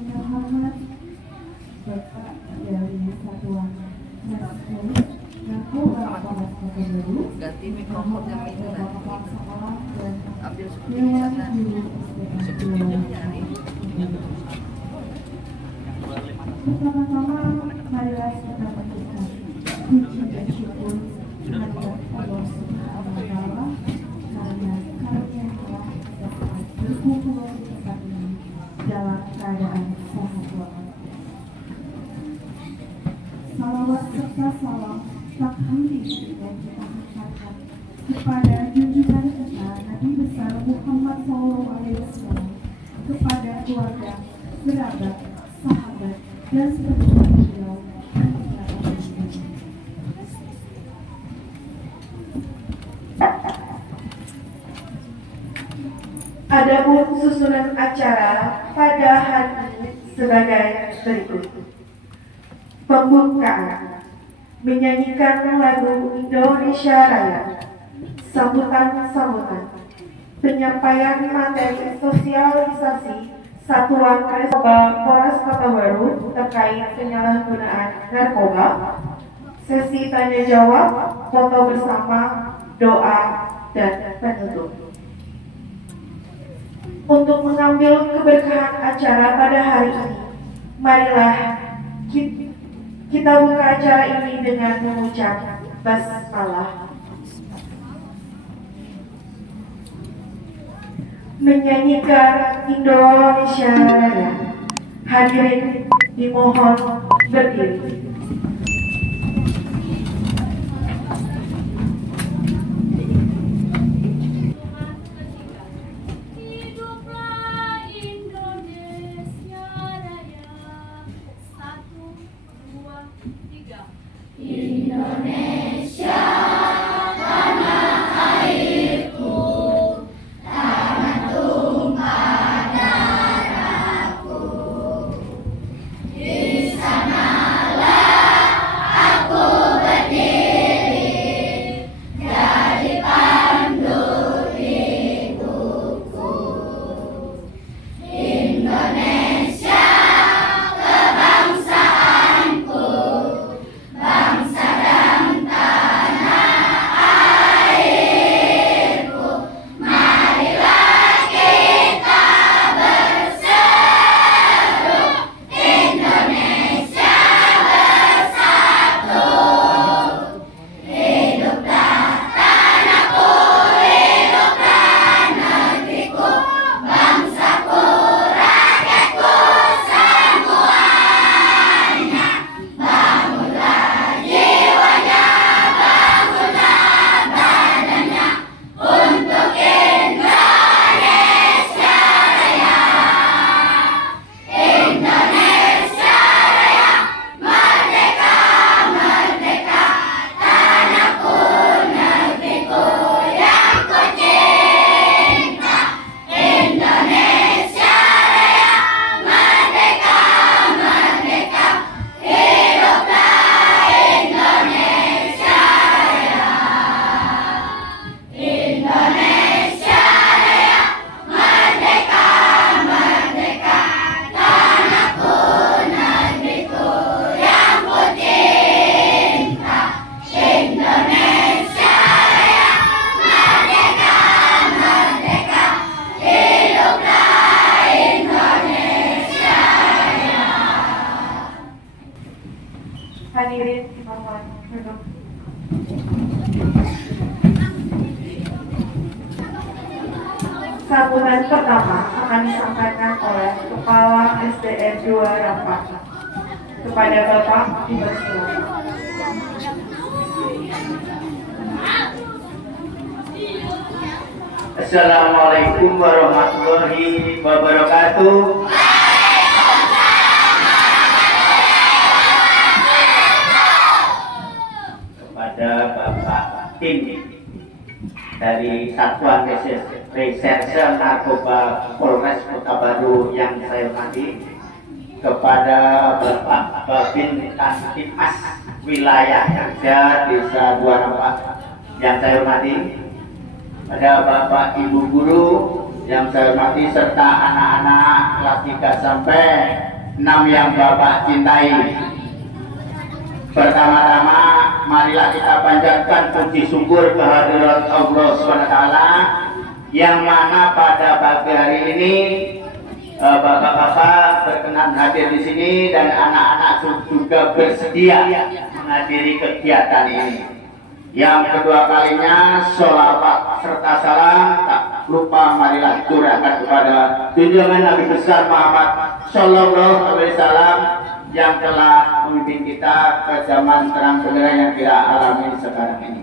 yang terhormat, Bapak dari Satuan Reserse Narkoba Polres Pekanbaru, ganti mikrofon yang itu nanti Bapak Sekolah dan ambil seperti di Dewan sana Guru SDN seperti 2. nyari Bersama-sama marilah kita panjatkan puji dan syukur kehadirat Allah Subhanahu wa Ta'ala karena karunia telah dapat berkumpul di tempat ini dalam keadaan sehat walafiat. Salawat serta salam tak henti dan kita hantarkan kepada junjungan kita Nabi besar Muhammad SAW, kepada keluarga, kerabat, sahabat, dan seluruh beliau. Adapun susunan acara pada hari ini sebagai berikut. Pembukaan menyanyikan lagu Indonesia Raya, sambutan-sambutan, penyampaian materi sosialisasi Satuan Narkoba Polres Pekanbaru terkait penyalahgunaan narkoba, sesi tanya jawab, foto bersama, doa, dan penutup. Untuk mengambil keberkahan acara pada hari ini, marilah kita buka acara ini dengan mengucap basmalah. Menyanyikan Indonesia Raya. Hadirin dimohon berdiri. Hadirin dimohon duduk. Sambutan pertama akan disampaikan oleh Kepala SDN 2 Rampak. Kepada Bapak dipersilakan. Assalamualaikum warahmatullahi wabarakatuh. Kepada Bapak tim dari Satuan Reserse Narkoba Polres Pekanbaru yang saya hormati, kepada Bapak Babin Kamtibmas Wilayah 3 Desa Dua Rampak yang saya hormati, pada Bapak Ibu Guru yang saya hormati serta anak-anak kelas 3 sampai 6 yang Bapak cintai. Pertama-tama marilah kita panjatkan puji syukur kehadirat Allah SWT yang mana pada pagi hari ini bapak-bapak berkenan hadir di sini dan anak-anak juga bersedia menghadiri kegiatan ini. Yang kedua kalinya sholawat serta salam tak lupa marilah curahkan kepada junjungan Nabi besar Muhammad Sallallahu Alaihi Wasallam yang telah memimpin kita ke zaman terang benderang yang kita alami sekarang ini.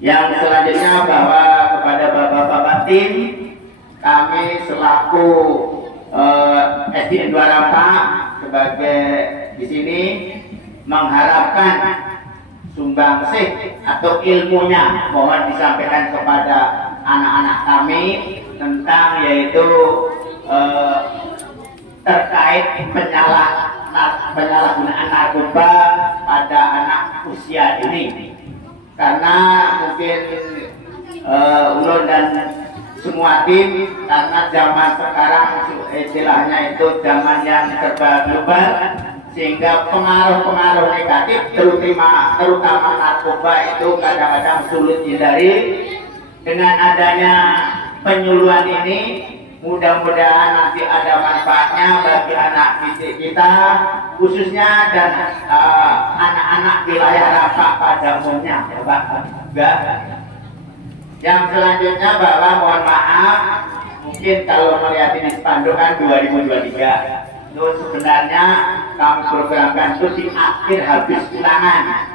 Yang selanjutnya bahwa kepada bapak-bapak tim kami selaku SDN 2 Rampak sebagai di sini mengharapkan sumbangsih atau ilmunya mohon disampaikan kepada anak-anak kami tentang yaitu terkait penyalahgunaan narkoba pada anak usia ini, karena mungkin ulun dan semua tim karena zaman sekarang istilahnya itu zaman yang serba global sehingga pengaruh-pengaruh negatif terutama narkoba itu kadang-kadang sulit dihindari. Dengan adanya penyuluhan ini mudah-mudahan nanti ada manfaatnya bagi anak didik kita khususnya dan anak-anak wilayah Rampak pada umumnya ya Pak. Yang selanjutnya bahwa mohon maaf mungkin kalau melihat ini spanduk kan 2023 itu sebenarnya kami programkan itu di akhir habis ulangan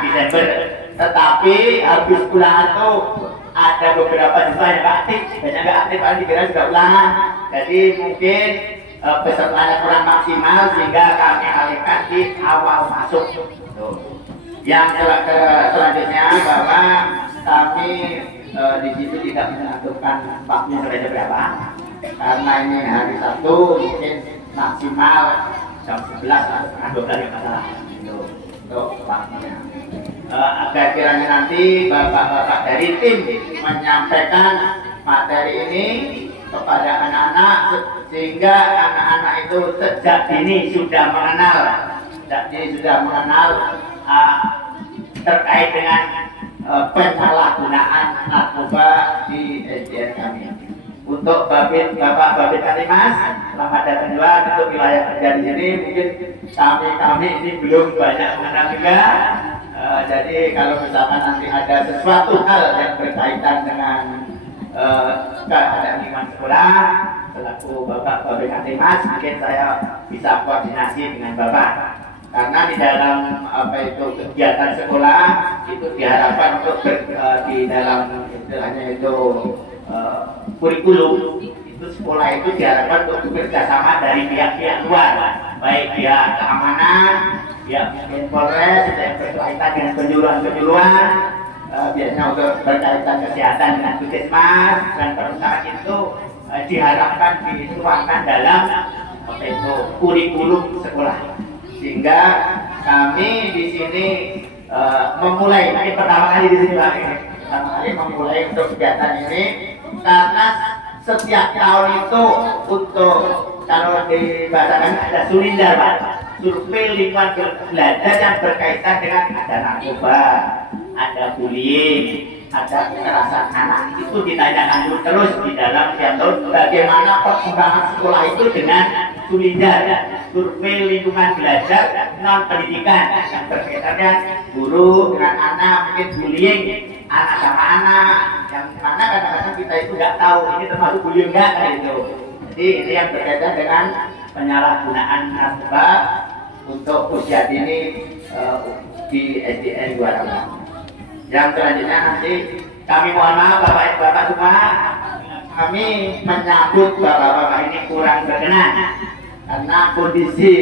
Desember, tetapi habis ulangan itu ada beberapa siswa yang aktif, banyak nggak aktif, paling dikira juga ulangan. Jadi mungkin pesertanya kurang maksimal sehingga kami alihkan di awal masuk. Yang selanjutnya bahwa kami di situ tidak menentukan waktunya sampai berapa, karena ini hari Sabtu mungkin maksimal jam 11 atau setengah 12 ya masalah untuk waktunya. Agar kiranya nanti bapak-bapak dari tim menyampaikan materi ini kepada anak-anak sehingga anak-anak itu sejak dini sudah mengenal terkait dengan penyalahgunaan narkoba di SDN kami. Untuk Bapak Babit Kalimas, selamat datang juga untuk wilayah kerja di sini. Mungkin kami ini belum banyak mengenal juga. Jadi kalau misalkan nanti ada sesuatu hal yang berkaitan dengan keadaan lingkungan sekolah, selaku Bapak Babit Kalimas, mungkin saya bisa koordinasi dengan Bapak. Karena di dalam kegiatan sekolah itu diharapkan untuk di dalam istilahnya itu kurikulum itu sekolah itu diharapkan untuk bekerja sama dari pihak-pihak luar, baik pihak keamanan, pihak Polres yang berkaitan dengan penyuluhan, biasanya untuk berkaitan kesehatan dengan puskesmas dan perusahaan itu diharapkan dituangkan dalam kurikulum sekolah, sehingga kami di sini memulai ini pertama kali di sini Pak, pertama kali memulai untuk kegiatan ini karena setiap tahun itu untuk kalau dibahasakan ada sulindar Pak, survei lingkungan belajar yang berkaitan dengan ada narkoba, ada bullying, ada kekerasan anak, itu ditanyakan terus di dalam setiap tahun bagaimana perkembangan sekolah itu dengan sulindar survei lingkungan belajar non pendidikan yang berkaitan dengan guru dengan anak, mungkin bullying anak sama anak, yang mana kadang-kadang kita itu nggak tahu ini termasuk bullying nggak gitu. Jadi ini yang berkaitan dengan penyalahgunaan narkoba untuk usia dini di SDN 2 Rampak. Yang selanjutnya nanti kami mohon maaf bapak-bapak semua, kami menyambut bapak-bapak ini kurang berkenan karena kondisi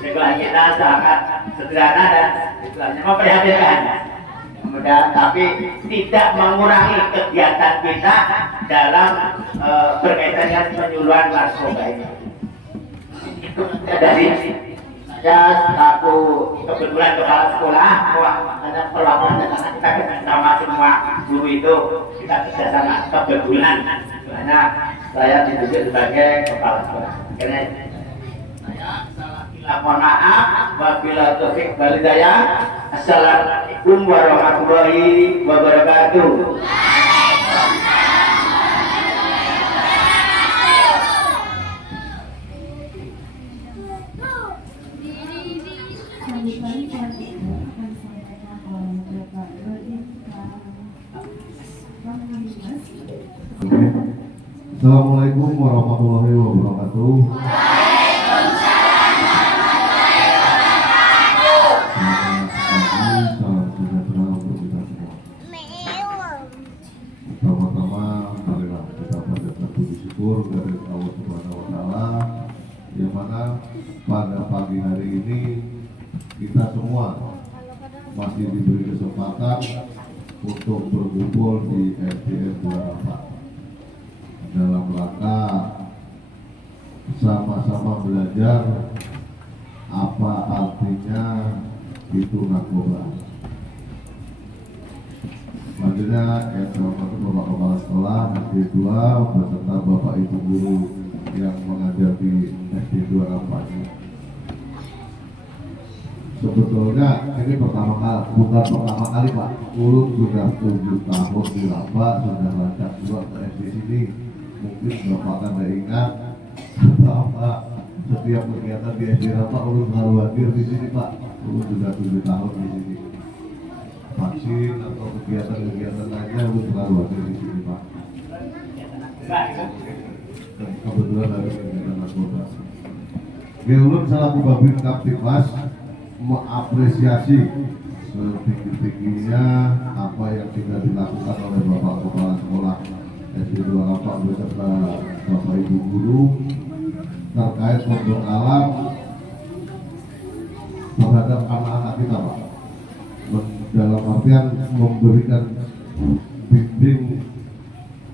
sekolah kita sangat sederhana dan istilahnya memprihatinkan. Kemudian tapi tidak mengurangi kegiatan kita dalam berkaitan dengan penyuluhan narkoba ini. Itu dari saya selaku kebetulan kepala sekolah, ada perwakilan anak kita sama semua guru itu kita kerjasama kebetulan makanya saya ditunjuk sebagai kepala sekolah. Karena saya salah hilaf, mohon maaf. Wabillahi taufiq wal hidayah. Assalamualaikum warahmatullahi wabarakatuh. Sambutan selanjutnya akan disampaikan oleh Bapak Rodin Kamalimas. Assalamualaikum warahmatullahi wabarakatuh. Salam sejahtera untuk kita semua. Pertama-tama marilah kita panjatkan puji syukur dari Allah Subhanahu wa taala yang mana pada pagi hari ini kita semua masih diberi kesempatan untuk berkumpul di SDN 24 dalam rangka sama-sama belajar apa artinya itu narkoba. Selanjutnya yang terhormat Bapak Kepala Sekolah SD 2 beserta Bapak Ibu Guru yang mengajar di SD 24 ini. Sebetulnya ini bukan pertama kali Pak. Ulun sudah 7 tahun di Lapa, sudah lancar juga ke SD sini. Mungkin Bapak kan ingat apa setiap kegiatan di SD Lapa ulun selalu hadir di sini Pak. Ulun sudah 7 tahun di sini. Vaksin atau kegiatan-kegiatan lainnya ulun selalu hadir di sini Pak. Dan kebetulan ada kegiatan narkoba. Ulun selaku Babin Kaptipmas mengapresiasi setinggi-tingginya apa yang sudah dilakukan oleh Bapak Kepala Sekolah SD 24 beserta Bapak Ibu Guru terkait pembekalan terhadap anak-anak kita Pak, dalam artian memberikan bimbing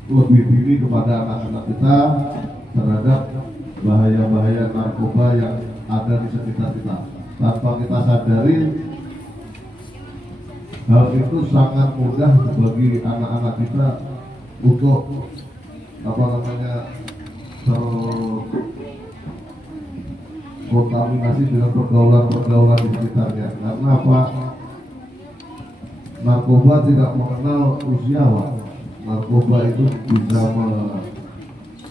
lebih dini kepada anak-anak kita terhadap bahaya-bahaya narkoba yang ada di sekitar kita. Tanpa kita sadari, hal itu sangat mudah bagi anak-anak kita untuk terkontaminasi dengan pergaulan-pergaulan di sekitarnya. Karena apa? Narkoba tidak mengenal usia, Pak. Narkoba itu bisa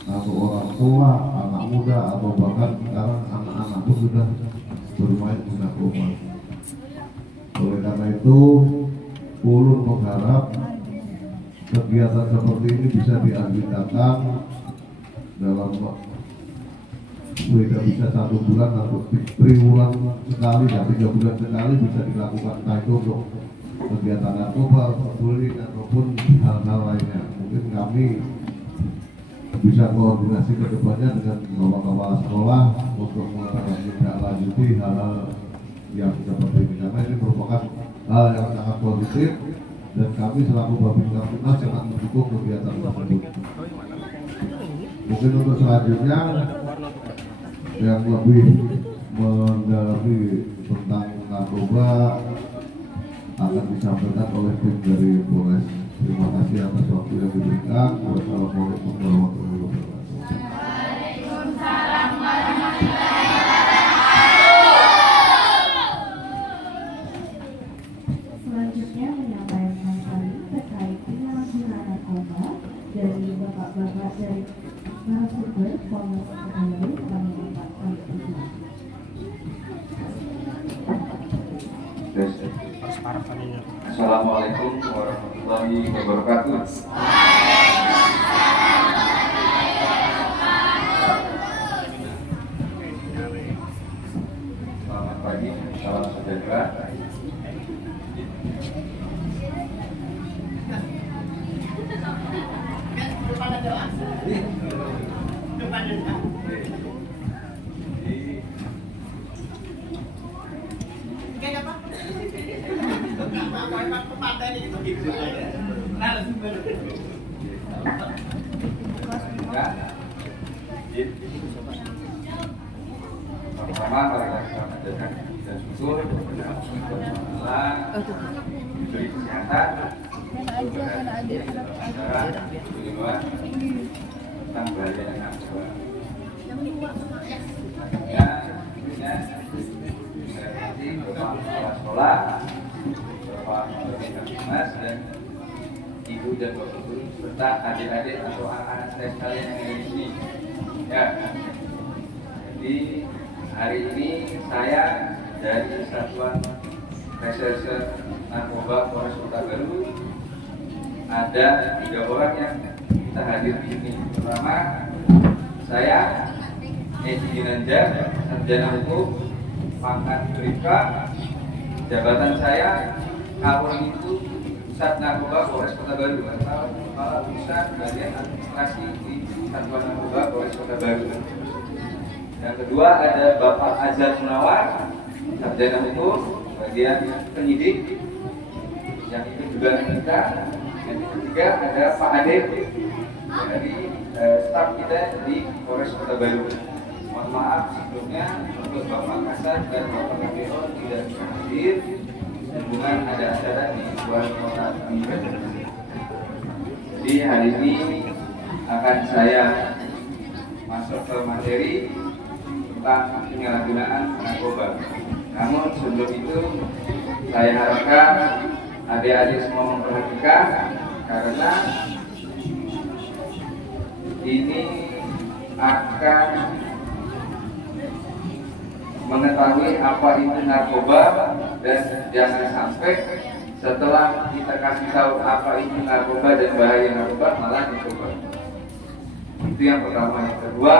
atau orang tua, anak muda, atau bahkan sekarang anak-anak pun sudah bermain di narkoba. Oleh karena itu, ulun mengharap kegiatan seperti ini bisa diagendakan dalam tidak bisa 1 bulan atau 3 bulan sekali dan 3 bulan sekali bisa dilakukan. Nah itu untuk kegiatan narkoba, bullying ataupun hal-hal lainnya. Mungkin kami bisa koordinasi ke depannya dengan Bapak Kepala Sekolah untuk menindaklanjuti hal-hal yang seperti ini, karena ini merupakan hal yang sangat positif dan kami selaku Babin Kaptipmas sangat mendukung kegiatan tersebut. Mungkin untuk selanjutnya yang lebih mendalami tentang narkoba akan disampaikan oleh tim dari Polres. Terima kasih atas waktu yang diberikan. Wassalamualaikum warahmatullahi wabarakatuh. Waalaikumsalam warahmatullahi wabarakatuh. Selanjutnya menyampaikan kami terkait penyalahgunaan narkoba dari bapak-bapak dari narasumber Polres Keandu kami dapatkan itu. Assalamualaikum warahmatullahi wabarakatuh. Selamat pagi, salam sejahtera. Pertama, mari kita panjatkan puji dan syukur kepada Allah diberi kesehatan, kepada acara di luar. tentang bahaya narkoba. Ya, tentunya nanti Bapak Kepala Sekolah, Bapak Dinas dan Ibu dan Bapak Guru serta adik-adik atau anak-anak saya sekalian yang ada di sini. Ya, jadi hari ini saya dari Satuan Reserse Narkoba Polres Kota Baru ada 3 orang yang kita hadir di sini. Pertama, saya Edi Ginanjar, Sarjana Hukum, pangkat Bribka, jabatan saya Kapolres Pusat Narkoba Polres Kota Baru atau Kepala Pusat Bagian Administrasi di Satuan Narkoba Polres Kota Baru. Yang kedua ada Bapak Azhar Munawar, Sarjana Hukum, bagian penyidik, yang itu juga kita. Yang ketiga ada Pak Ade dari staf kita di Polres Kota Baru. Mohon maaf sebelumnya untuk Bapak Kasat dan Bapak Kapiro tidak bisa hadir hubungan ada acara di luar kota kami. Jadi hari ini akan saya masuk ke materi tentang penyalahgunaan narkoba. Namun sebelum itu saya harapkan adik-adik semua memperhatikan karena ini akan mengetahui apa itu narkoba dan jangan sampai setelah kita kasih tahu apa itu narkoba dan bahaya narkoba malah dicoba. Itu yang pertama. Yang kedua,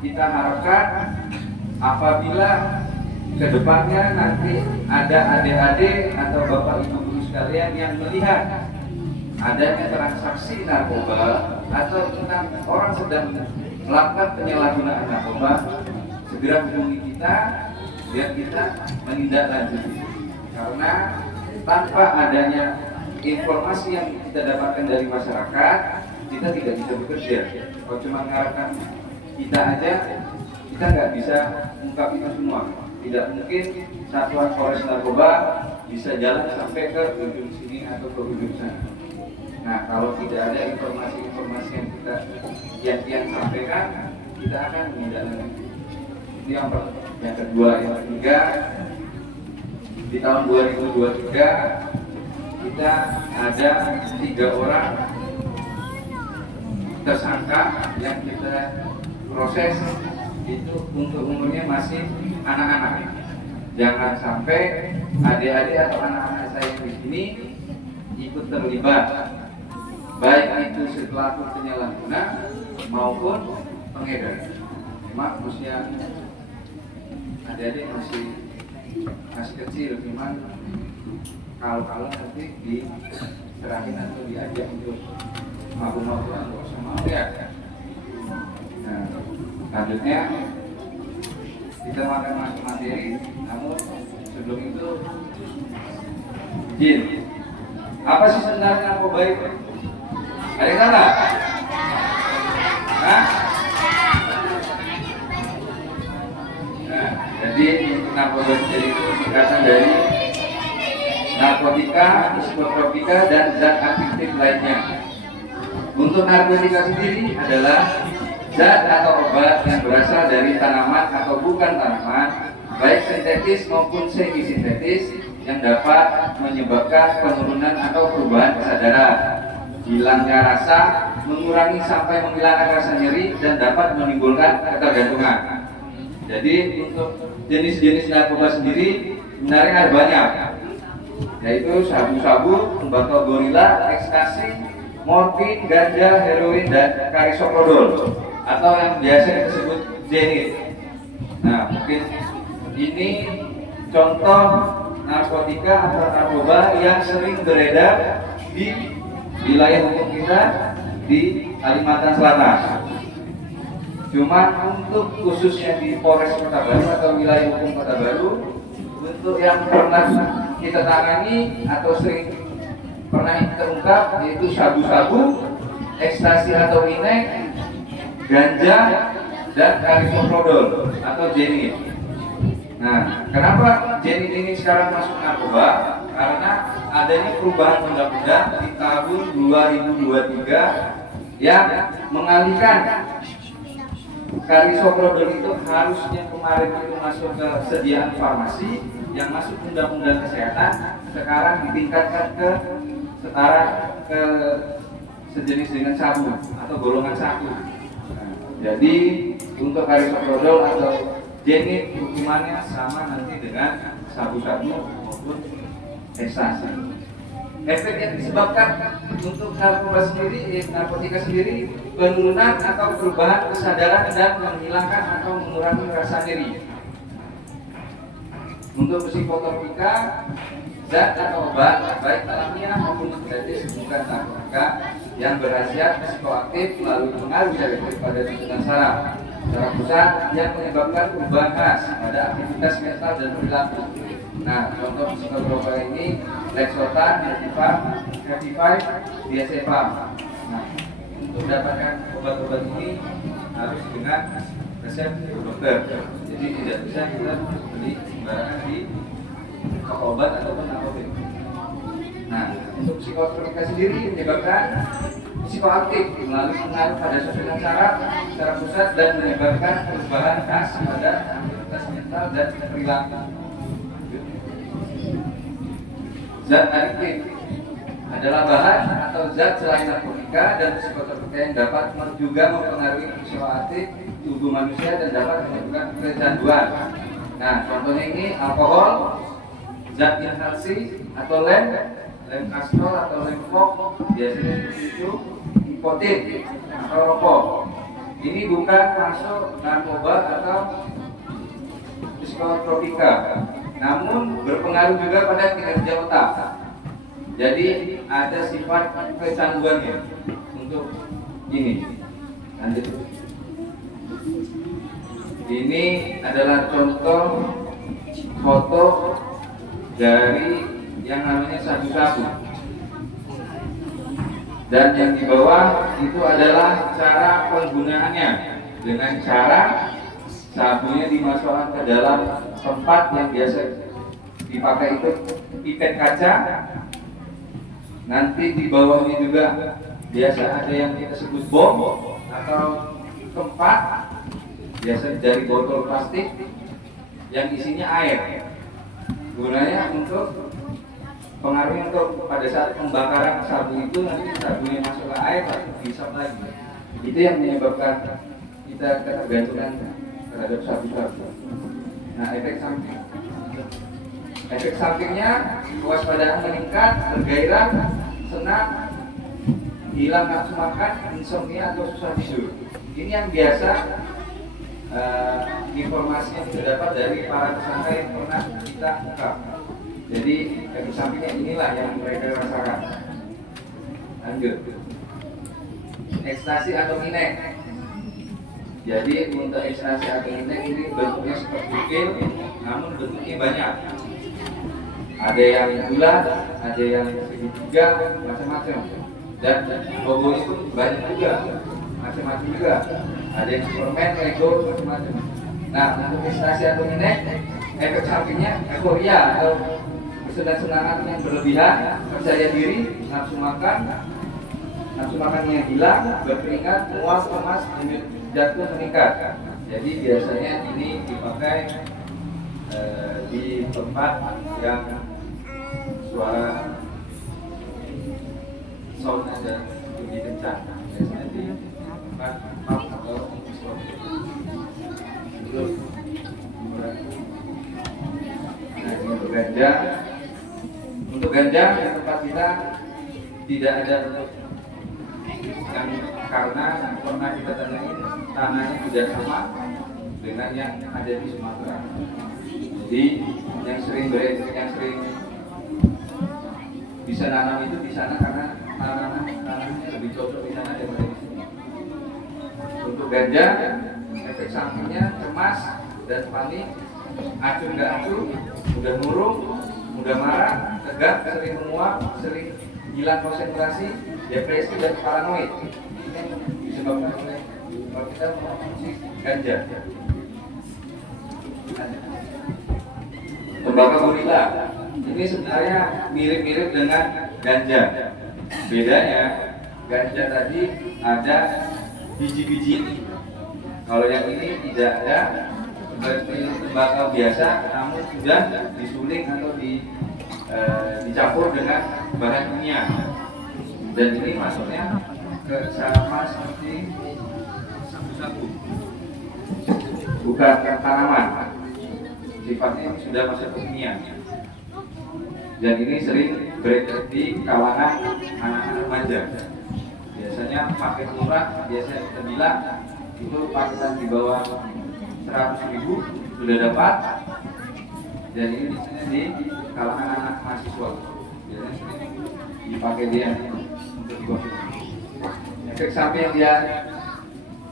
kita harapkan apabila kedepannya nanti ada adik-adik atau bapak ibu guru sekalian yang melihat adanya transaksi narkoba atau tentang orang sedang melakukan penyalahgunaan narkoba, segera hubungi kita biar kita menindaklanjuti. Karena tanpa adanya informasi yang kita dapatkan dari masyarakat, kita tidak bisa bekerja. Kalau cuma mengharapkan kita aja, kita nggak bisa mengungkap itu semua. Tidak mungkin Satuan Polres Narkoba bisa jalan sampai ke ujung sini atau ke ujung sana. Nah, kalau tidak ada informasi-informasi yang kita yang sampaikan, kita akan menindaklanjuti. Itu yang kedua. Yang ketiga, di tahun 2023 kita ada 3 orang tersangka yang kita proses itu untuk umurnya masih anak-anak. Jangan sampai adik-adik atau anak-anak saya di sini ikut terlibat, baik itu setelah penyalahguna maupun pengedar. Memang usia adik-adik masih kecil, cuman kalau nanti diserahin atau diajak untuk mabuk-mabukan sama ya. Nah, selanjutnya kita akan masuk materi, namun sebelum itu izin. Apa sih sebenarnya narkoba itu? Ada yang tahu nggak? Hah? Nah, jadi narkoba sendiri itu singkatan dari narkotika, psikotropika, dan zat aktif lainnya. Untuk narkotika sendiri adalah zat atau obat yang berasal dari tanaman atau bukan tanaman, baik sintetis maupun semi-sintetis, yang dapat menyebabkan penurunan atau perubahan kesadaran, hilangnya rasa, mengurangi sampai menghilangkan rasa nyeri, dan dapat menimbulkan ketergantungan. Jadi untuk jenis-jenis narkoba sendiri sebenarnya ada banyak, yaitu sabu-sabu, tembakau gorila, ekstasi, morfin, ganja, heroin, dan karisoprodol atau yang biasa disebut jenit. Nah, mungkin ini contoh narkotika atau narkoba yang sering beredar di wilayah hukum kita di Kalimantan Selatan. Cuma untuk khususnya di Polres Kota Baru atau wilayah hukum Kota Baru, untuk yang pernah kita tangani atau sering pernah terungkap yaitu sabu-sabu, ekstasi atau inek, ganja, dan karisoprodol atau jenit. Nah, kenapa jenit ini sekarang masuk narkoba? Karena adanya perubahan undang-undang di tahun 2023 yang mengalihkan karisoprodol itu harusnya kemarin itu masuk ke sediaan farmasi, yang masuk undang-undang kesehatan, sekarang ditingkatkan ke setara ke sejenis dengan sabu atau golongan 1. Nah, jadi untuk karisoprodol atau jenit hukumannya sama nanti dengan sabu-sabu maupun ekstasi. Efek yang disebabkan untuk narkoba sendiri, narkotika sendiri, penurunan atau perubahan kesadaran dan menghilangkan atau mengurangi rasa nyeri. Untuk psikotropika, zat atau obat baik alamiah maupun sintetis bukan narkotika yang berkhasiat psikoaktif melalui pengaruh selektif pada tuntutan saraf pusat yang menyebabkan perubahan khas pada aktivitas mental dan perilaku. Nah, contoh psikotropika ini Lexotan, Happy5, Diazepam. Nah, untuk mendapatkan obat-obat ini harus dengan resep dokter. Jadi tidak bisa kita beli sembarangan di toko obat ataupun apotek. Nah, untuk psikotropika sendiri menyebabkan psikoaktif melalui pengaruh pada susunan saraf secara pusat dan menyebabkan perubahan khas pada aktivitas mental dan perilaku. Zat adiktif adalah bahan atau zat selain narkotika dan psikotropika yang dapat juga mempengaruhi psikoaktif tubuh manusia dan dapat menyebabkan kecanduan. Nah, contohnya ini alkohol, zat inhalasi atau lem kastrol atau lem fok, biasanya seperti itu, nikotin atau rokok. Ini bukan masuk narkoba atau psikotropika, namun berpengaruh juga pada kinerja otak. Jadi ada sifat kecanduannya untuk ini. Lanjut. Ini adalah contoh foto dari yang namanya sabu-sabu. Dan yang di bawah itu adalah cara penggunaannya, dengan cara sabunya dimasukkan ke dalam tempat yang biasa dipakai itu pipet kaca. Nanti di bawahnya juga biasa ada yang kita sebut bom atau tempat, biasa dari botol plastik yang isinya air. Gunanya untuk pengaruhnya untuk pada saat pembakaran sabu itu nanti sabunya masuk ke air lalu dihisap lagi. Itu yang menyebabkan kita ketergantungan terhadap sabu-sabu. Nah, efek sampingnya kewaspadaan meningkat, tergairah, senang, hilang nafsu makan, insomnia atau susah tidur. Ini yang biasa informasi yang kita dapat dari para tersangka yang pernah kita ungkap. Jadi efek sampingnya inilah yang mereka rasakan. Lanjut. Ekstasi atau minek. Jadi untuk ekstasi atau minek ini bentuknya seperti pil, namun bentuknya banyak. Ada yang bulat, ada yang segitiga, macam-macam. Dan logonya pun banyak juga, macam-macam juga. Ada yang Superman, Lego, macam-macam. Nah, untuk ekstasi atau minek, efek sampingnya euforia atau kesenangan yang berlebihan, percaya diri, nafsu makannya hilang, berkeringat, mual, lemas, jatuh meningkat. Jadi biasanya ini dipakai di tempat yang suara sound ada lebih kencang. Biasanya di tempat pub atau diskotik. Nah, ini untuk ganja. Untuk ganja di tempat kita tidak ada untuk yang karena pernah kita tanyain tanahnya tidak sama dengan yang ada di Sumatera. Jadi yang sering bisa nanam itu di sana karena tanahnya lebih cocok di sana daripada di sini. Untuk ganja efek sampingnya cemas dan panik, acuh nggak acuh, mudah murung, mudah marah, tegak, sering menguap, sering hilang konsentrasi, depresi dan paranoid. Ini disebabkan oleh kalau kita mengonsumsi ganja. Tembakau gorila ini sebenarnya mirip-mirip dengan ganja. Bedanya ganja tadi ada biji-biji. Kalau yang ini tidak ada, seperti tembakau biasa, namun sudah disuling atau dicampur dengan bahan kimia. Dan ini masuknya ke sama seperti sabu-sabu, bukan tanaman. Sifatnya ini sudah masuk ke kimia. Dan ini sering beredar di kalangan anak-anak remaja. Biasanya paket murah, biasanya kita bilang itu paketan di bawah 100.000 sudah dapat. Dan ini biasanya di kalangan anak mahasiswa. Biasanya sering dipakai dia untuk dikonsumsi. Efek samping yang dia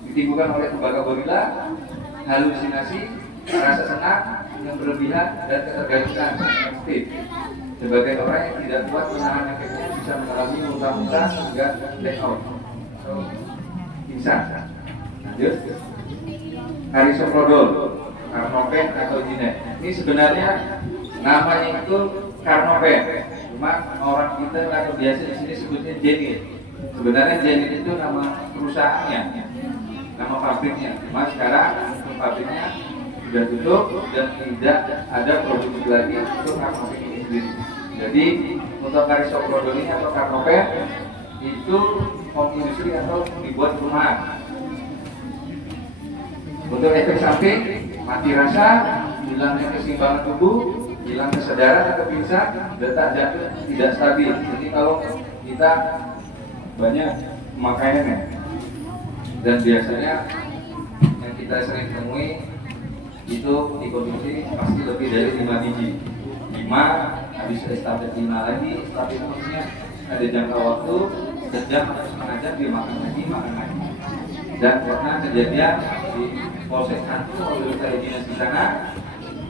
ditimbulkan oleh tembakau gorila, halusinasi, rasa senang yang berlebihan, dan ketergantungan aktif. Sebagai orang yang tidak kuat menahan efeknya bisa mengalami muntah-muntah hingga blackout atau pingsan. Lanjut, karisoprodol, karnopen atau jinet. Ini sebenarnya namanya itu karnopen, cuma orang kita atau biasa di sini sebutnya jenit. Sebenarnya jenit itu nama perusahaannya, nama pabriknya. Cuma sekarang pabriknya sudah tutup dan tidak ada produksi lagi untuk karnopen ini sendiri. Jadi untuk karisoprodol ini atau karnopen itu home industri atau dibuat rumahan. Untuk efek samping, mati rasa, hilangnya keseimbangan tubuh, hilang kesadaran atau pingsan, detak jantung tidak stabil. Jadi kalau kita banyak pemakaiannya, dan biasanya yang kita sering temui itu dikonsumsi pasti lebih dari 5 biji. 5, habis estafet 5 lagi, estafet terusnya ada jangka waktu sejam atau setengah jam dia makan lagi. Dan pernah kejadian di Polsek Hantu waktu saya dinas di sana,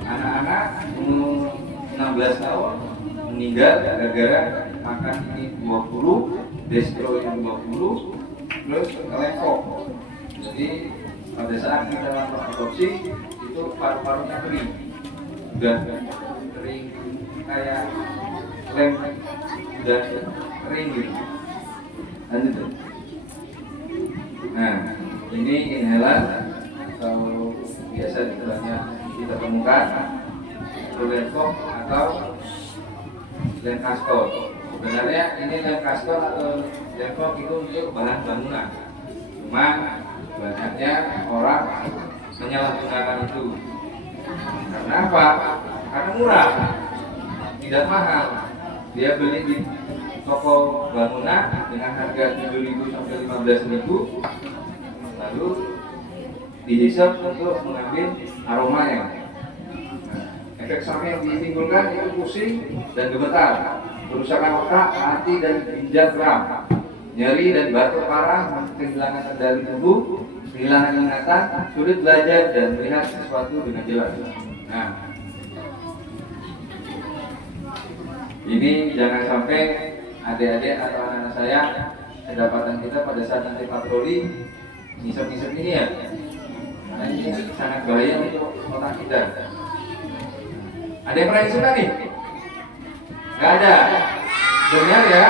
anak-anak umur 16 tahun meninggal gara-gara makan ini 20, destro yang 20, terus lepok. Jadi pada saat kita lakukan otopsi itu paru-parunya kering, udah kering kayak lem, udah kering gitu. Lanjut. Nah, ini inhalan atau biasa istilahnya kita temukan Lenfok atau Lenkastor. Sebenarnya ini Lenkastor atau Lenfok itu untuk bahan bangunan. Cuma banyaknya orang menyalahgunakan itu. Karena apa? Karena murah, tidak mahal. Dia beli di toko bangunan dengan harga 7.000 sampai 15.000, lalu dihisap untuk mengambil aromanya. Efek samping yang ditimbulkan itu pusing dan gemetar, kerusakan otak, hati dan ginjal kram, nyeri dan batuk parah, kehilangan kendali tubuh, kehilangan ingatan, sulit belajar dan melihat sesuatu dengan jelas. Nah, ini jangan sampai adik-adik atau anak-anak saya kedapatan kita pada saat nanti patroli ngisep-ngisep ini ya. Nah, ini sangat bahaya untuk otak kita. Ada yang pernah ngisep nih? Gak ada. Benar ya?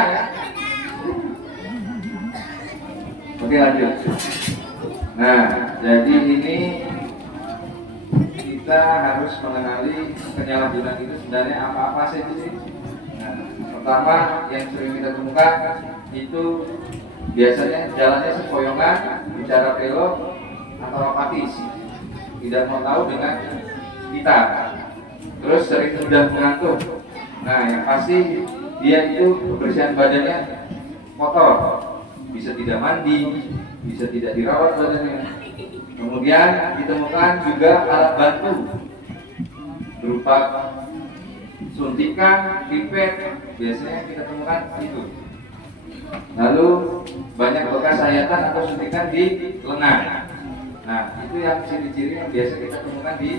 Oke, lanjut. Nah, jadi ini kita harus mengenali penyalahgunaan itu sebenarnya apa-apa sih. Nah, pertama yang sering kita temukan itu biasanya jalannya sempoyongan, bicara belok atau apatis, tidak mau tahu dengan kita, terus sering mudah mengantuk. Nah, yang pasti dia itu kebersihan badannya kotor, bisa tidak mandi, bisa tidak dirawat badannya. Kemudian ditemukan juga alat bantu berupa suntikan, pipet, biasanya kita temukan itu. Lalu banyak bekas sayatan atau suntikan di lengan. Nah, itu yang ciri-ciri yang biasa kita temukan di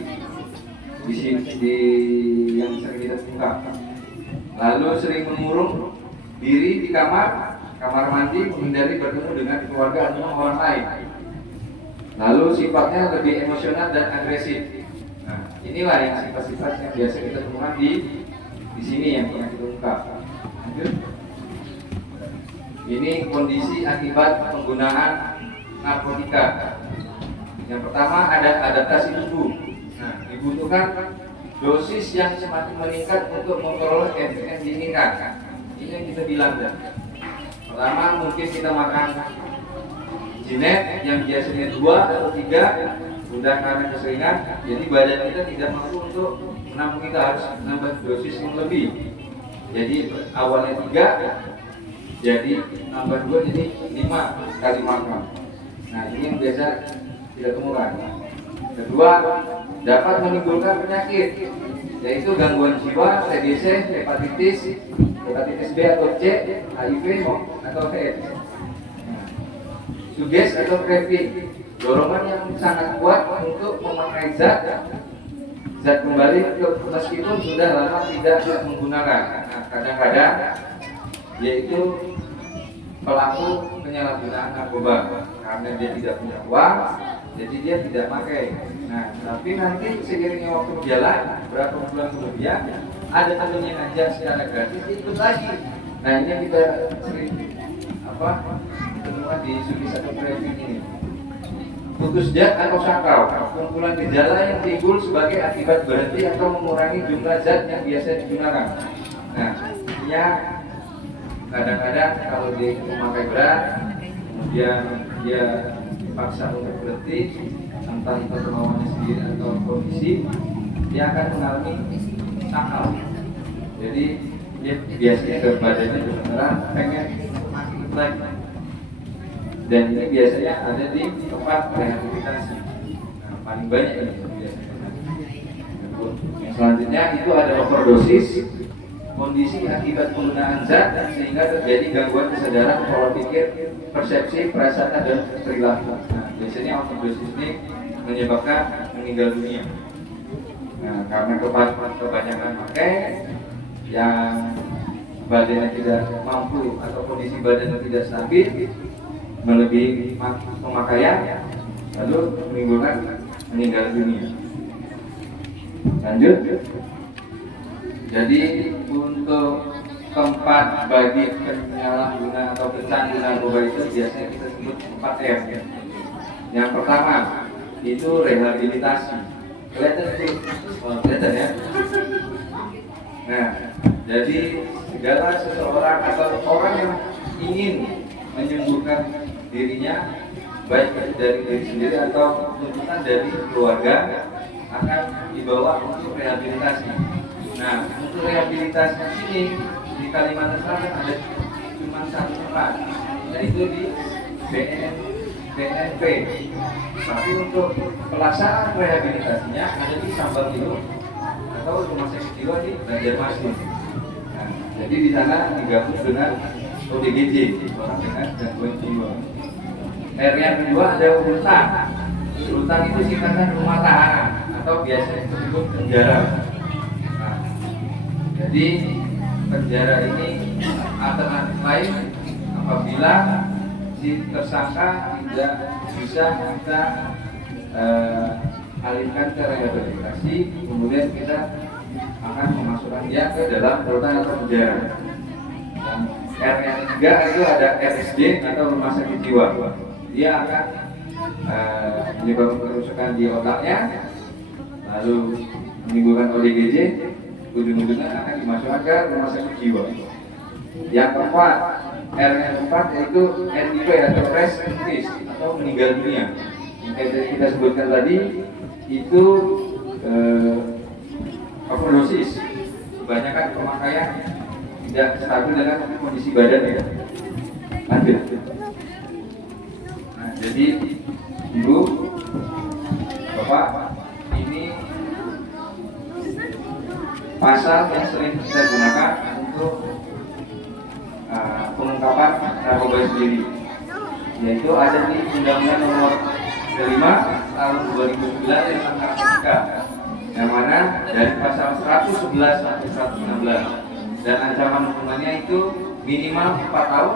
yang sering kita temukan. Lalu sering mengurung diri di kamar mandi, menghindari bertemu dengan keluarga atau orang lain. Lalu sifatnya lebih emosional dan agresif. Nah, inilah yang sifat-sifat yang biasa kita temukan di sini yang pernah kita ungkap. Lanjut. Ini kondisi akibat penggunaan narkotika. Yang pertama ada adaptasi tubuh. Nah, dibutuhkan dosis yang semakin meningkat untuk memperoleh efek yang diinginkan. Ini yang kita bilang kan. Pertama mungkin kita makan jinet yang biasanya 2 atau 3, sudah karena keseringan, jadi badan kita tidak mampu untuk menampung, kita harus menambah dosis yang lebih. Jadi awalnya 3, jadi tambah 2 jadi 5 kali makan. Nah ini yang biasa tidak temukan. Kedua, dapat menimbulkan penyakit, yaitu gangguan jiwa, TBC, hepatitis B atau C, HIV atau AIDS. Suges atau craving, dorongan yang sangat kuat untuk memakai zat kembali meskipun sudah lama tidak menggunakan. Nah, kadang-kadang yaitu pelaku penyalahgunaan narkoba karena dia tidak punya uang, jadi dia tidak pakai. Nah, tapi nanti seiringnya waktu berjalan, berapa bulan kemudian ada temennya ngajak secara gratis, ikut lagi. Nah, ini kita sering temukan di Sugis atau craving ini. Putus zat atau sakau, kumpulan gejala yang timbul sebagai akibat berhenti atau mengurangi jumlah zat yang biasa digunakan. Nah, artinya kadang-kadang kalau dia memakai berat, kemudian dia dipaksa untuk berhenti, entah itu kemauannya sendiri atau kondisi, dia akan mengalami sakau. Jadi dia biasanya ke badannya benar pengen makin lagi. Dan ini biasanya ada di tempat rehabilitasi. Nah, paling banyak ini biasanya. Yang selanjutnya itu ada overdosis, kondisi akibat penggunaan zat sehingga terjadi gangguan kesadaran, pola pikir, persepsi, perasaan dan perilaku. Nah, biasanya overdosis ini menyebabkan meninggal dunia. Nah, karena kebanyakan pakai yang badannya tidak mampu atau kondisi badannya tidak stabil, melebihi pemakaian, lalu menimbulkan meninggal dunia. Lanjut. Jadi untuk tempat bagi penyalahguna atau pecandu narkoba itu biasanya kita sebut 4R. Yang pertama itu rehabilitasi. Kelihatan itu, kelihatan ya. Nah, jadi segala seseorang atau orang yang ingin menyembuhkan dirinya, baik dari diri sendiri atau tuntutan dari keluarga, akan dibawa untuk rehabilitasi. Nah, untuk rehabilitasi ini di Kalimantan Selatan ada cuma satu tempat, yaitu di BNP. Tapi untuk pelaksanaan rehabilitasinya ada di Sambal atau rumah sakit jiwa di Banjarmasin. Nah, jadi di sana digabung dengan ODGJ, orang dengan gangguan jiwa. R yang kedua ada rutan. Rutan itu singkatan rumah tahanan atau biasanya disebut penjara. Nah, jadi penjara ini alternatif lain apabila si tersangka tidak bisa kita alihkan ke rehabilitasi, kemudian kita akan memasukkan dia ke dalam rutan atau penjara. Dan R yang ketiga itu ada RSD atau rumah sakit jiwa. Dia akan menyebabkan kerusakan di otaknya, lalu menimbulkan ODGJ, ujung-ujungnya akan dimasukkan ke rumah sakit jiwa. Yang keempat, R yang keempat yaitu NIP atau rest in peace atau meninggal dunia. Yang kita sebutkan tadi itu overdosis, kebanyakan pemakaian tidak stabil dengan kondisi badan ya. Lanjut. Nah, jadi Ibu, Bapak, ini pasal yang sering kita gunakan untuk pengungkapan narkoba sendiri, yaitu ada di Undang-Undang Nomor 5 tahun 2009 tentang narkotika, yang mana dari pasal 111 sampai 116, dan ancaman hukumannya itu minimal 4 tahun,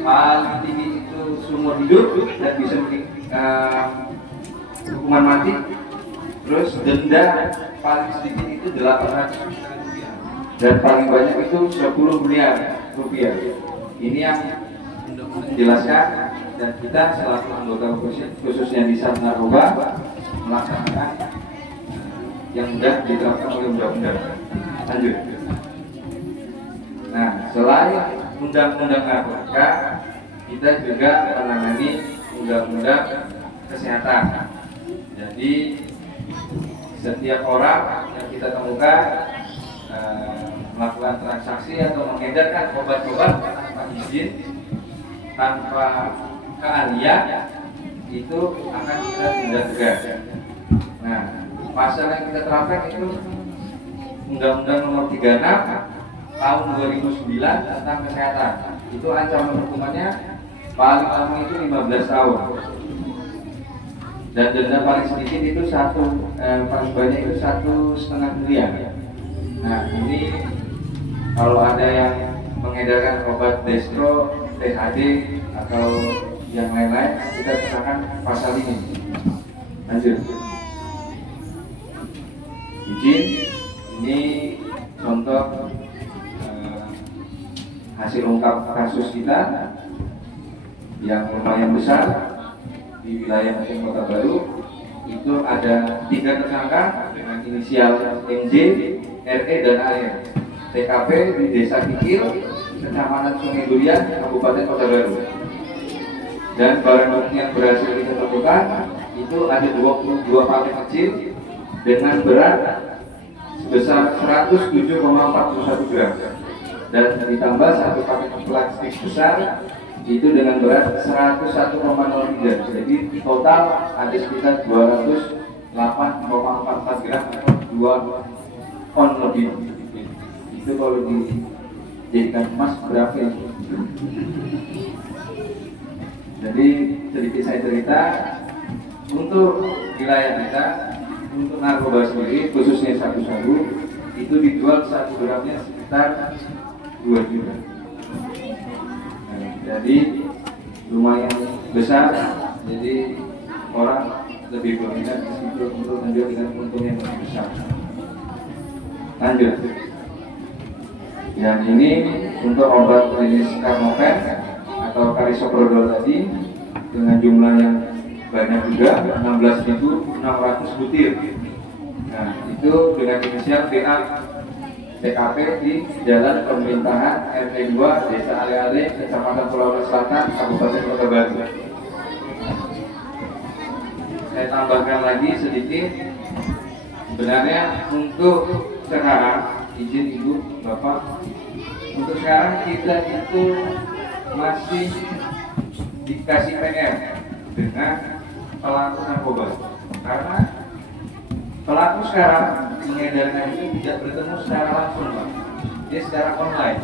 paling tinggi itu seumur hidup dan bisa hukuman mati, terus denda paling sedikit itu 800 rupiah dan paling banyak itu 10 miliar rupiah. Ini yang menjelaskan dan kita selaku anggota khususnya di Sat Narkoba melaksanakan yang sudah diterapkan oleh undang-undang. Lanjut. Nah, selain undang-undang narkotika, kita juga menangani undang-undang kesehatan. Jadi setiap orang yang kita temukan melakukan transaksi atau mengedarkan obat-obat tanpa izin, tanpa keahlian, itu akan kita tindak tegas. Nah, pasal yang kita terapkan itu Undang-Undang Nomor 36 Tahun 2009 tentang kesehatan. Itu ancaman hukumannya paling lama itu 15 tahun. Dan denda paling sedikit itu paling banyak itu 1,5 miliar. Nah, ini kalau ada yang mengedarkan obat destro, THD atau yang lain-lain, kita kenakan pasal ini. Lanjut. Izin, ini contoh hasil ungkap kasus kita yang lumayan besar di wilayah Kota Baru. Itu ada 3 tersangka dengan inisial MJ, RE dan AR. TKP di Desa Kikil, Kecamatan Sungai Durian, Kabupaten Kota Baru. Dan barang bukti yang berhasil kita temukan itu ada 22 paket kecil dengan berat sebesar 107,41 gram. Dan ditambah 1 paket plastik besar itu dengan berat 101,03. Jadi total ada sekitar 208,44 gram atau 2 ton lebih. Itu kalau dijadikan emas berapa itu? Jadi sedikit saya cerita untuk wilayah kita, untuk narkoba sendiri khususnya sabu-sabu itu dijual 1 gramnya sekitar 2 juta. Nah, jadi lumayan besar. Jadi orang lebih berminat di situ untuk menjual dengan untung yang lebih besar. Lanjut. Yang ini untuk obat jenis Karnopen atau Carisoprodol tadi dengan jumlah yang banyak juga 16.600 butir. Nah, itu dengan inisial PA TKP di Jalan Pemerintahan RT 2 Desa Ale-Ale, Kecamatan Pulau Selatan, Kabupaten Kota Baru. Saya tambahkan lagi sedikit. Sebenarnya untuk sekarang, izin Ibu, Bapak, untuk sekarang kita itu masih dikasih PR dengan pelaku narkoba, karena pelaku sekarang mengedarkan ini tidak bertemu secara langsung, Pak. Dia secara online.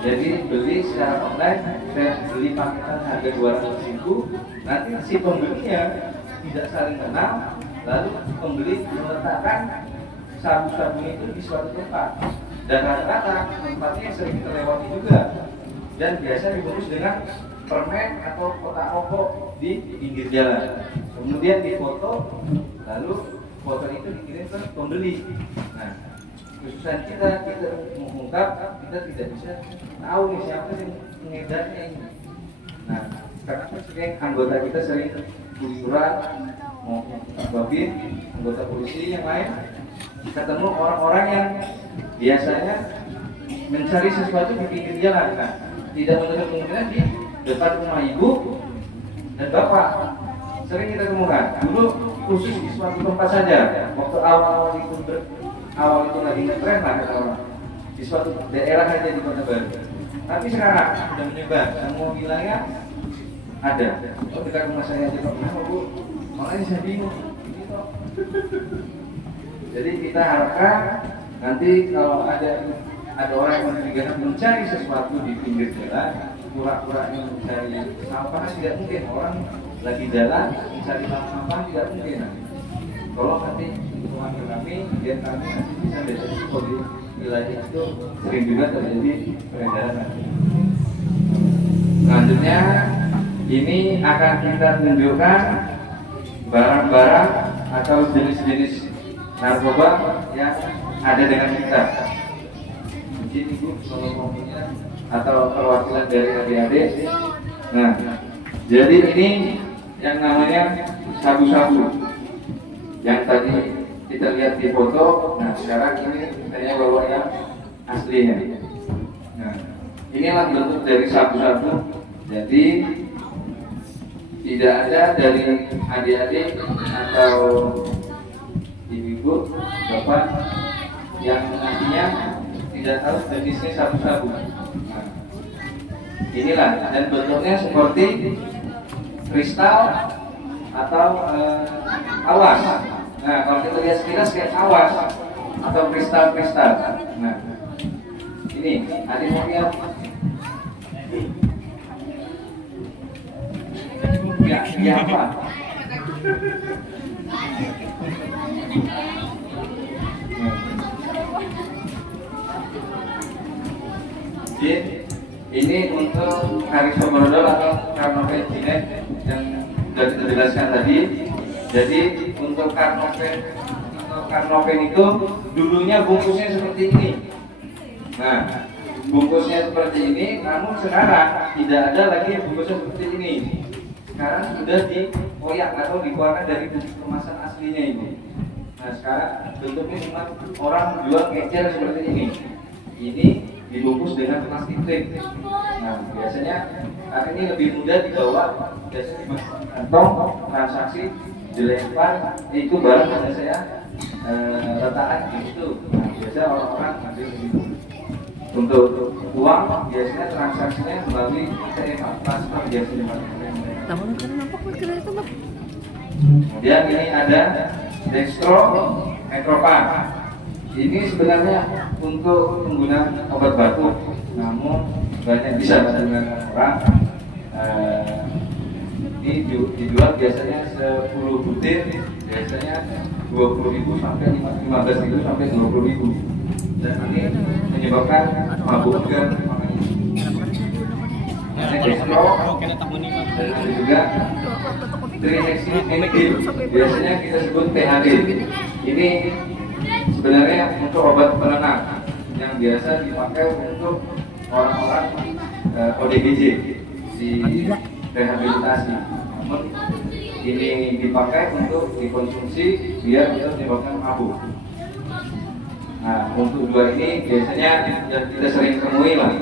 Jadi beli secara online, saya beli paketan harga 200.000, nanti si pembelinya tidak saling kenal, lalu pembeli meletakkan sabu-sabu itu di suatu tempat, dan rata-rata tempatnya sering terlewati juga, dan biasa dibungkus dengan permen atau kotak rokok di pinggir jalan, kemudian difoto, lalu foto itu dikirim ke pembeli. Nah, khususan kita mengungkap, kita tidak bisa tahu nih siapa yang mengedarnya ini. Nah, karena sering anggota kita sering keluyuran, maupun babin, anggota polisi yang lain, ketemu orang-orang yang biasanya mencari sesuatu di pinggir jalan, kan? Tidak menutup kemungkinan di depan rumah ibu dan bapak. Sering kita temukan. Dulu khusus di suatu tempat saja. Waktu awal itu lagi ngetren lah kata orang. Di suatu daerah saja di Kota Baru. Tapi sekarang sudah menyebar. Semua wilayah ada. Oh, dekat rumah saya aja kok. Kenapa, Bu? Makanya saya bingung. Jadi kita harapkan nanti kalau ada orang yang mencurigakan mencari sesuatu di pinggir jalan, pura-pura mencari sampah, tidak mungkin. Orang lagi jalan mencari sampah tidak mungkin. Tolong nanti hubungan ke kami, biar kami nanti bisa deteksi kalau di wilayah itu sering juga terjadi peredaran. Selanjutnya ini akan kita tunjukkan barang-barang atau jenis-jenis narkoba yang ada dengan kita. Mungkin Ibu kalau mau punya atau perwakilan dari adik-adik Nah, jadi ini yang namanya sabu-sabu yang tadi kita lihat di foto. Nah, sekarang ini saya bawa yang aslinya. Nah, inilah bentuk dari sabu-sabu. Jadi tidak ada dari adik-adik atau ibu-ibu, bapak yang nantinya tidak tahu jenisnya sabu-sabu. Nah, inilah, dan bentuknya seperti kristal atau awas. Nah, kalau kita lihat sekilas kayak awas atau kristal-kristal. Nah, ini adik mau lihat. Ya apa? Jadi ini untuk Karisma Brodol atau Karnopen Jinet yang sudah kita jelaskan tadi. Jadi untuk Karnopen itu dulunya bungkusnya seperti ini. Nah, bungkusnya seperti ini, namun sekarang tidak ada lagi bungkusnya seperti ini. Sekarang sudah dikoyak atau dikeluarkan dari kemasan aslinya ini. Nah, sekarang bentuknya cuma orang jual kecer seperti ini. Ini dibungkus dengan plastik tape. Nah, biasanya karena ini lebih mudah dibawa, biasanya di kantong transaksi dilempar, itu barang yang saya letakkan di situ. Nah, biasa orang-orang ambil begitu. Untuk uang biasanya transaksinya melalui transfer biasanya. Kemudian ini ada dextro metropan. Ini sebenarnya untuk pengguna obat batuk, namun banyak bisa digunakan orang. Ini dijual biasanya 10 butir, biasanya 20.000 sampai 15.000 sampai 20.000. Dan ini menyebabkan mabuk juga. Dextro dan ada juga trinexidine, biasanya kita sebut THD. Ini sebenarnya untuk obat penenang yang biasa dipakai untuk orang-orang ODGJ di rehabilitasi. Namun ini dipakai untuk dikonsumsi biar bisa menyebabkan mabuk. Nah, untuk dua ini biasanya kita sering temui lah.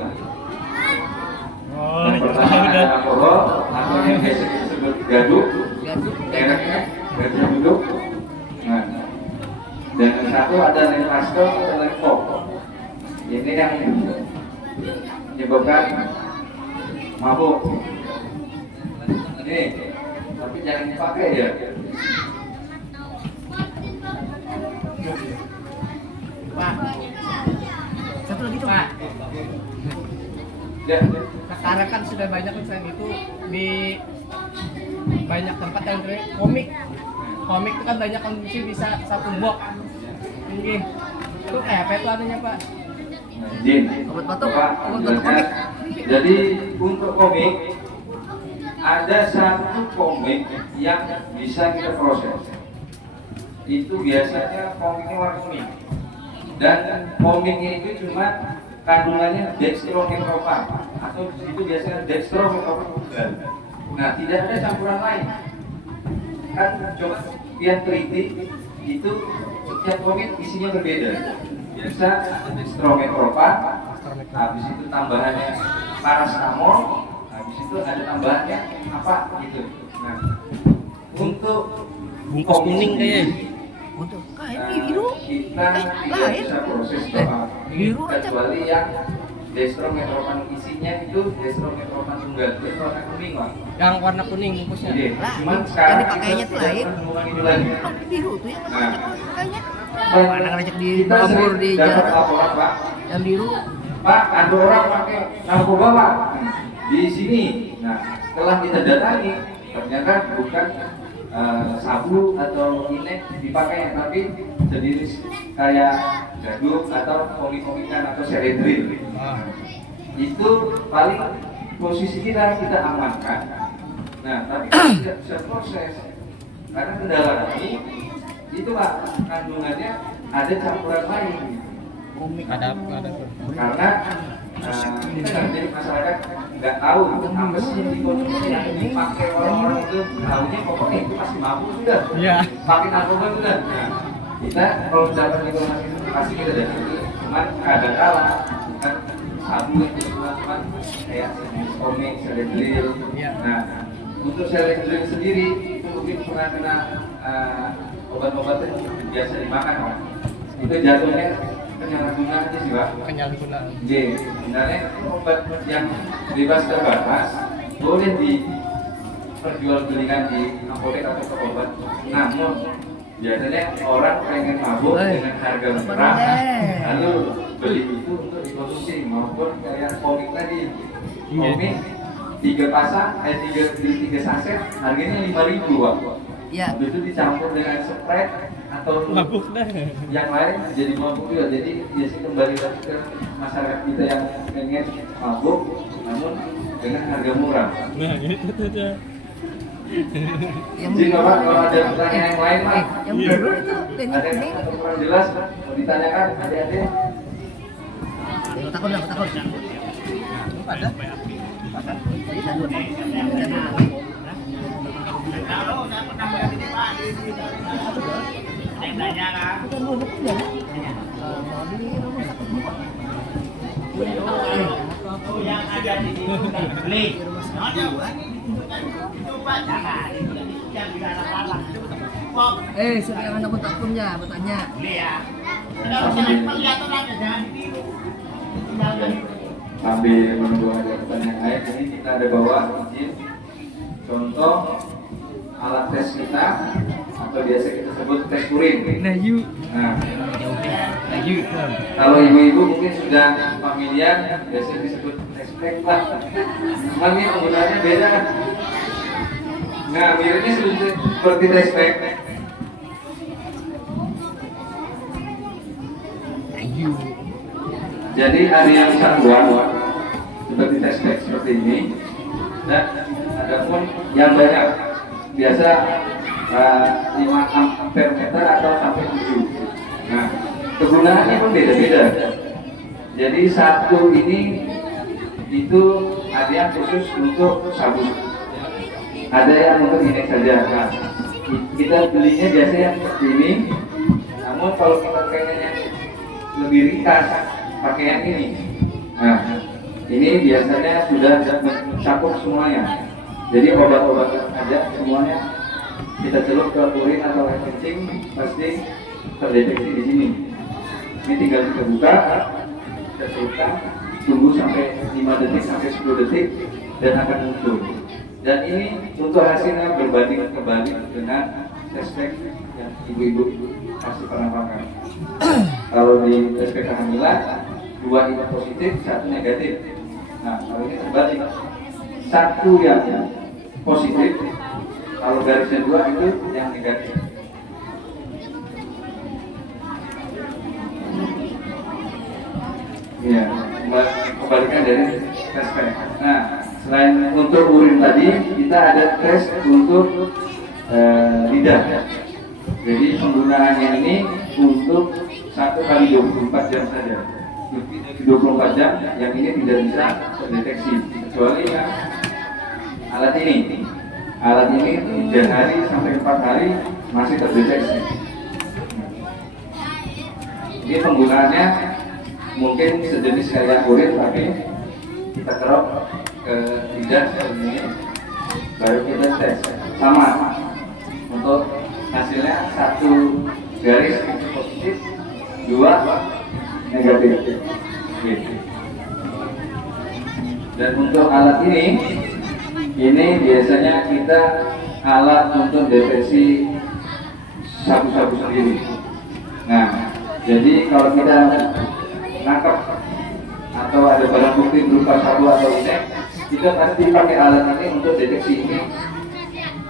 Yang pertama ada alkohol atau yang biasa kita sebut gaduk, mereknya gaduk duduk. Nah, dan yang satu ada Lenpastel atau Lenpop. Ini yang menyebabkan mabuk. Ini, tapi jangan dipakai ya. Pak, satu lagi tuh Pak. Ya. Sekarang kan sudah banyak selain itu di banyak tempat yang jual komik. Komik itu kan banyak konsumsi bisa satu box. Ini itu kayak apa itu artinya Pak? Jin. Obat batuk. Pak, Obat batuk komik. Jadi untuk komik ada satu komik yang bisa kita proses. Itu biasanya komiknya warna kuning. Dan komiknya itu cuma kandungannya dextrometropan atau itu biasanya dextrometropan tunggal. Nah, tidak ada campuran lain. Kan coba lihat teliti itu setiap komik isinya berbeda. Biasa dextrometropan, habis itu tambahannya paracetamol, habis itu ada tambahannya apa gitu. Nah, untuk Bungkus kuning kayaknya. Untuk kain Nah, biru. kita tidak lain. bisa proses doa biru aja. kecuali yang dextrometropan isinya itu dextrometropan tunggal itu warna kuning lah. Yang warna kuning bungkusnya. Jadi, Lah, cuman yang sekarang dipakainya kita tuh lain. tidak menggunakan itu lagi. Oh, biru tuh yang Nah, makanya. dan Mana ngajak di kita Bambur sering di dapat jalan. laporan Pak, Yang biru. Pak ada orang pakai narkoba Pak di sini. Nah, setelah kita datangi ternyata bukan sabu atau inek dipakai, tapi sejenis kayak gaduk atau komik-komikan atau seledril. Itu paling posisi kita amankan. Nah, tapi kita tidak bisa proses karena kendala ini itu Pak, kandungannya ada campuran lain. Ada. Karena kita nggak jadi masyarakat nggak tahu apa sih yang dikonsumsi yang dipakai orang-orang itu, tahunya pokoknya itu pasti mabuk sudah, Iya. pakai narkoba sudah. Nah, kita kalau dapat informasi itu pasti kita dari itu, cuman kadang kala bukan sabu itu cuman kayak komik, selendril. Iya. Nah, untuk selendril sendiri itu mungkin pernah kena obat-obat yang biasa dimakan, Pak. Itu jatuhnya penyalahgunaan aja sih, Pak. Penyalahgunaan. J, sebenarnya obat yang bebas terbatas boleh diperjualbelikan di apotek atau toko obat. Namun biasanya orang pengen mabuk dengan harga murah, lalu beli itu untuk dikonsumsi maupun kayak komik tadi. Komik 3 pasang, 3 saset, harganya 5.000, Pak. Ya. Habis itu dicampur dengan Sprite atau Mabuk dah. yang lain jadi mabuk juga. Jadi biasanya kembali lagi ke masyarakat kita yang pengen mabuk namun dengan harga murah. Nah, itu tuh. Jadi Bapak kalau ada pertanyaan yang lain Pak, Yang dulu itu ada yang atau kurang jelas mau ditanyakan adik-adik? takut lah, takut. Ada. Yang ada di situ beli. Coba jangan yang di dalam Sudah yang anak takumnya, bertanya. beli ya. Kalau jangan lihat orang jangan ditiru. Sambil menunggu ada pertanyaan lain, ini kita ada bawa izin contoh alat tes kita atau biasa kita sebut tes urin. Nah, kalau ibu-ibu mungkin sudah familiar, biasanya disebut tes pack lah. Cuman ini penggunaannya beda. Nah, miripnya seperti tes pack. Jadi ada yang satuan seperti tes pack seperti ini, dan ada pun yang banyak, biasa 5 ampere meter atau sampai 7. Nah, kegunaannya pun beda-beda. Jadi satu ini itu ada yang khusus untuk sabun, ada yang untuk inek saja. Nah, kita belinya biasanya yang seperti ini. Namun kalau kita pengen yang lebih ringkas, pakai yang ini. Nah, ini biasanya sudah mencakup semuanya. Jadi obat-obatan aja semuanya kita celup ke urin atau air kencing pasti terdeteksi di sini. Ini tinggal kita buka, kita celupkan, tunggu sampai 5 detik sampai 10 detik dan akan muncul. Dan ini untuk hasilnya berbanding kebalik dengan tes pack yang ibu-ibu pasti pernah pakai. Kalau di tes pack kehamilan 2 itu positif, 1 negatif. Nah, kalau ini terbalik, 1 yang positif, kalau garisnya 2 itu yang negatif. Iya, kebalikan dari tes pack. Nah, selain untuk urin tadi, kita ada tes untuk lidah. Jadi penggunaannya ini untuk 1 kali 24 jam saja. 24 jam yang ini tidak bisa terdeteksi kecuali yang alat ini. Alat ini 3 hari sampai 4 hari masih terdeteksi. Ini penggunaannya mungkin sejenis kayak urin tapi kita kerok ke lidah seperti ini, baru kita tes. Sama untuk hasilnya 1 garis positif, 2 negatif. Gitu. Dan untuk alat ini biasanya kita alat untuk deteksi sabu-sabu sendiri. Nah, jadi kalau kita nangkap atau ada barang bukti berupa sabu atau inek, kita pasti pakai alat ini untuk deteksi ini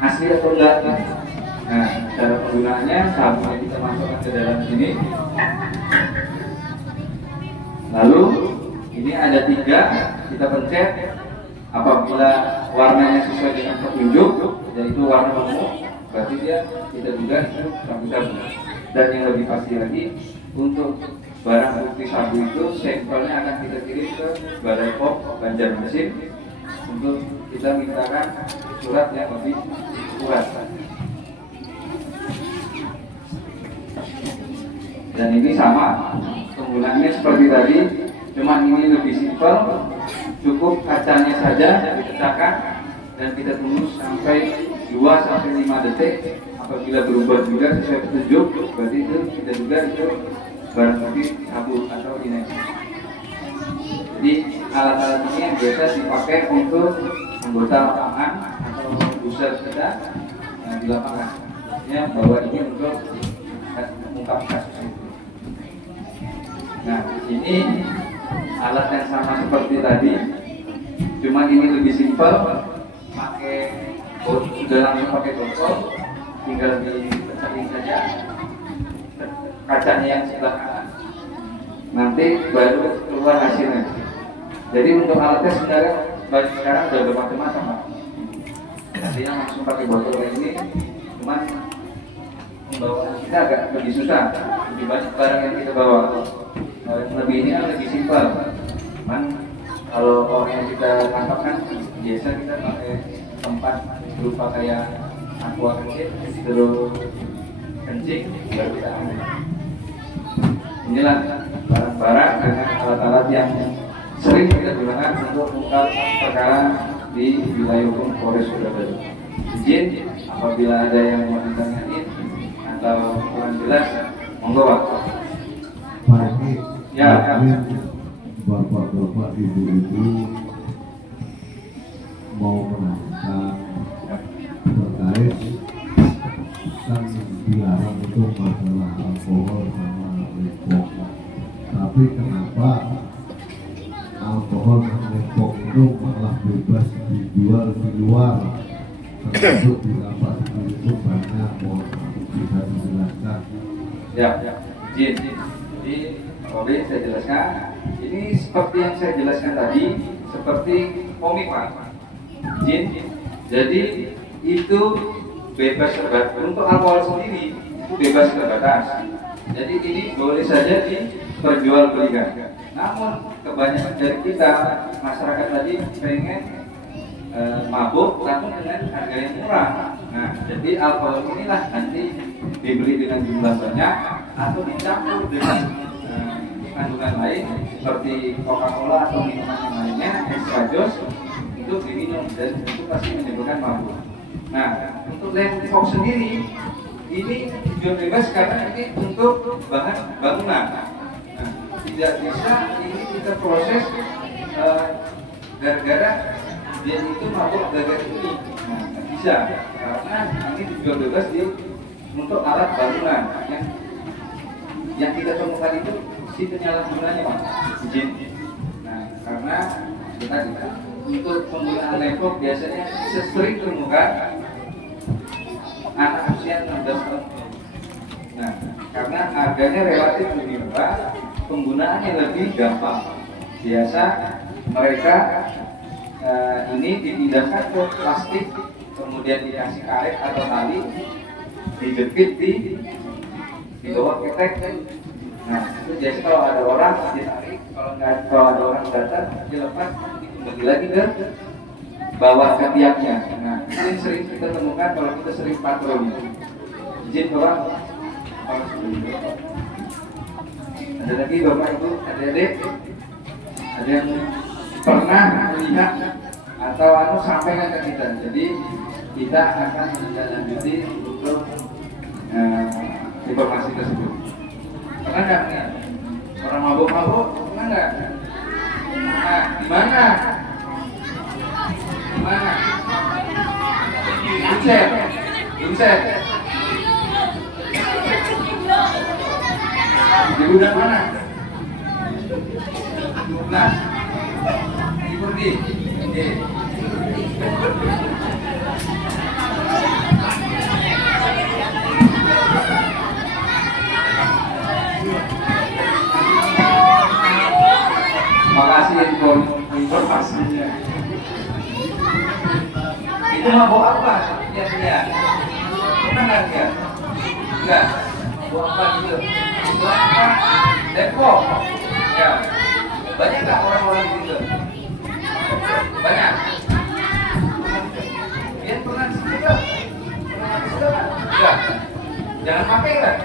asli atau enggak. Nah, cara penggunaannya sabunya kita masukkan ke dalam sini. Lalu ini ada 3, kita pencet. Apabila warnanya sesuai dengan petunjuk, yaitu warna ungu, berarti kita juga itu sabu-sabu. Dan yang lebih pasti lagi, untuk barang bukti sabu itu sampelnya akan kita kirim ke Balai POM Banjarmasin untuk kita mintakan surat yang lebih kuat. Dan ini sama, penggunaannya seperti tadi, cuman ini lebih simpel, cukup kacanya saja dipecahkan dan kita tunggu sampai 2-5 detik. Apabila berubah juga sesuai petunjuk, berarti itu kita duga itu barang bukti sabu atau inesi. Jadi alat-alat ini yang biasa dipakai untuk anggota lapangan atau user kita di lapangan, ya, bahwa ini untuk mengungkap kasus itu. Nah, ini alat yang sama seperti tadi, cuma ini lebih simpel, pakai sudah langsung pakai botol, tinggal dipecahin saja kacanya yang sebelah kanan, nanti baru keluar hasilnya. Jadi untuk alatnya sebenarnya banyak sekarang sudah bermacam-macam, Pak. Artinya langsung pakai botol kayak ini, cuman pembawaan kita agak lebih susah, lebih banyak barang yang kita bawa. Lebih ini kan lebih simpel, cuman kalau orang yang kita tangkap kan biasa kita pakai tempat berupa kayak aqua kecil, terus kencing, baru kita ambil. Inilah barang-barang dengan alat-alat yang sering kita gunakan untuk mengungkap perkara di wilayah hukum Polres Surabaya. Izin apabila ada yang mau ditanyain atau kurang jelas, monggo Pak. Pak, ini Ya. bapak-bapak, ibu-ibu mau menanyakan terkait kan dilarang itu masalah alkohol sama lepok. Tapi kenapa alkohol dan lepok itu malah bebas dijual di luar, termasuk di lapak sendiri itu banyak, bisa dijelaskan? Ya, izin. Jadi, boleh saya jelaskan. Ini seperti yang saya jelaskan tadi, seperti komik Pak. Izin. Jadi itu bebas terbatas. Untuk alkohol sendiri itu bebas terbatas. Jadi ini boleh saja diperjualbelikan. Namun kebanyakan dari kita masyarakat tadi pengen mabuk namun dengan harga yang murah. Nah, jadi alkohol inilah nanti dibeli dengan jumlah banyak atau dicampur dengan kandungan lain seperti Coca-Cola atau minuman yang lainnya, extra jos, itu diminum dan itu pasti menimbulkan mabuk. Nah, untuk lepok sendiri ini dijual bebas karena ini untuk bahan bangunan. Nah, tidak bisa ini kita proses gara-gara dia itu mabuk gara-gara ini. Nah, tidak bisa karena ini dijual bebas untuk alat bangunan yang kita temukan itu si penyalahgunanya Pak, izin. Nah, karena kita untuk penggunaan lepok biasanya sering temukan anak usia 16 tahun. Nah, karena harganya relatif lebih murah, penggunaannya lebih gampang. Biasa mereka ini dipindahkan ke plastik, kemudian dikasih karet atau tali, dijepit di bawah ketek. Nah, itu biasa kalau ada orang ditarik, kalau ada orang datang dilepas, dikembali lagi ke bawah ke tiangnya. Nah, ini sering kita temukan kalau kita sering patroli. Izin Bapak, ada lagi Bapak Ibu, adik-adik, ada yang pernah melihat atau sampaikan ke kita. Jadi kita akan menindaklanjuti untuk informasi tersebut. Pernah nggak nih? Orang mabuk-mabuk, pernah nggak? Nah, di mana? Di mana? Inset. Di gudang mana? Nah, di Kurdi. Oke. Makasih informasinya. Itu mabuk apa? Lihat. Pernah nggak lihat? Enggak. Mabuk apa gitu? Itu apa? Depok. Ya. Banyak nggak orang-orang gitu? Banyak. Udah. Jangan pakai kan?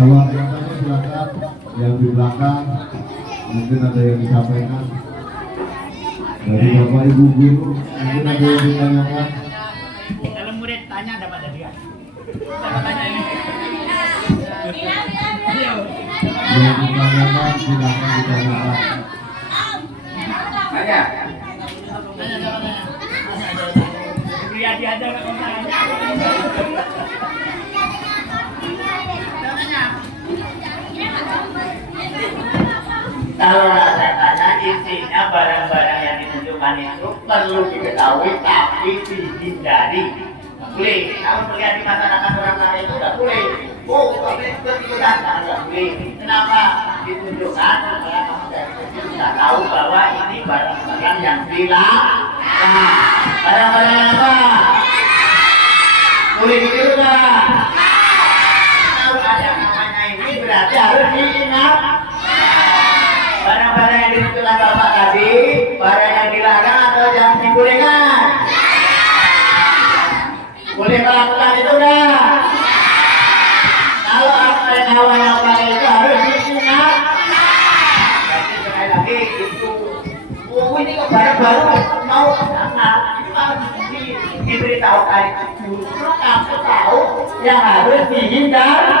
Kalau yang tadi silakan, yang di belakang mungkin ada yang disampaikan dari bapak ibu guru, mungkin ada yang ditanyakan. Kalau murid tanya dapat dari dia. Dapat tanya ini. Yang ditanyakan silakan ditanyakan. Nanya. Dia aja nggak mau tanya. Kalau saya tanya isinya barang-barang yang ditunjukkan itu perlu diketahui tapi dihindari. Boleh, kalau melihat di masyarakat orang lain itu nggak boleh. Oh, tapi ikut-ikutan nggak boleh. Kenapa ditunjukkan? Karena kamu dari kecil sudah tahu bahwa ini barang-barang yang dilarang. Nah, barang-barang yang apa? Boleh ditiru nggak? Kalau ada namanya ini berarti harus diingat. Barang-barang yang ditunjukkan Bapak tadi, barang yang dilarang atau yang dibolehkan? Boleh melakukan itu enggak? Kalau apa yang awalnya pakai itu harus diingat. Jadi sekali lagi itu, oh ini kok barang baru mau ke sana, itu harus diberitahukan justru kamu tahu yang harus dihindari.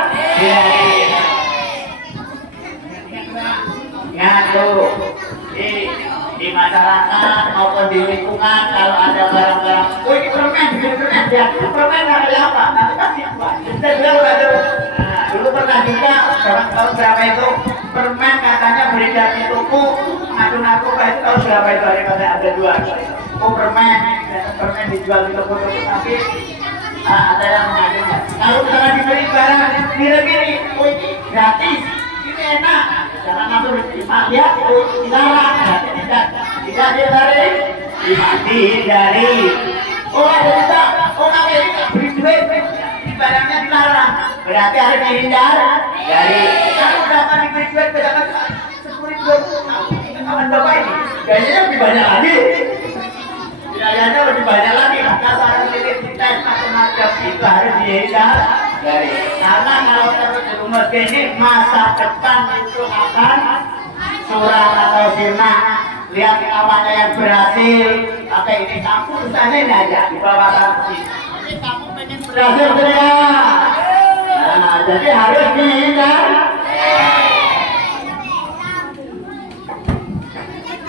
Ingat tuh, di masyarakat maupun di lingkungan kalau ada barang-barang, oh ini permen, ya permen ada apa? Nanti kasih apa? Saya bilang ada. Nah, dulu pernah juga tahun berapa itu permen katanya beredar di toko, ngadu narkoba itu tahun berapa itu ada dua. Oh permen dijual di toko-toko tapi ada yang mengadu. Kalau misalnya dibeli barang pilih-pilih, oh ini gratis, ini enak. Jangan langsung diterima, lihat itu dilarang, tidak dihindari. Oh ada juga, oh kamu ini tak beri duit, barangnya dilarang, berarti harus dihindari. Dari kamu berapa diberi duit, berapa 10.000, kawan bapak ini, gayanya lebih banyak lagi. Biayanya lebih banyak lagi, maka barang identitas macam-macam itu harus dihindari. Karena kalau terus di rumah gini masa depan itu akan suram atau sirna. Lihat kawannya yang berhasil, pakai ini kamu usahanya ini aja di bawah kaki. Ini kamu pengen berhasil tidak? Nah, jadi harus dihindari.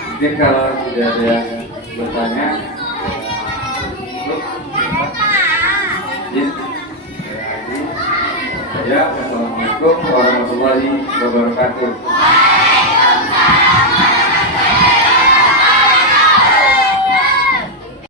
Mungkin kalau tidak ada yang bertanya, ya, assalamualaikum warahmatullahi wabarakatuh.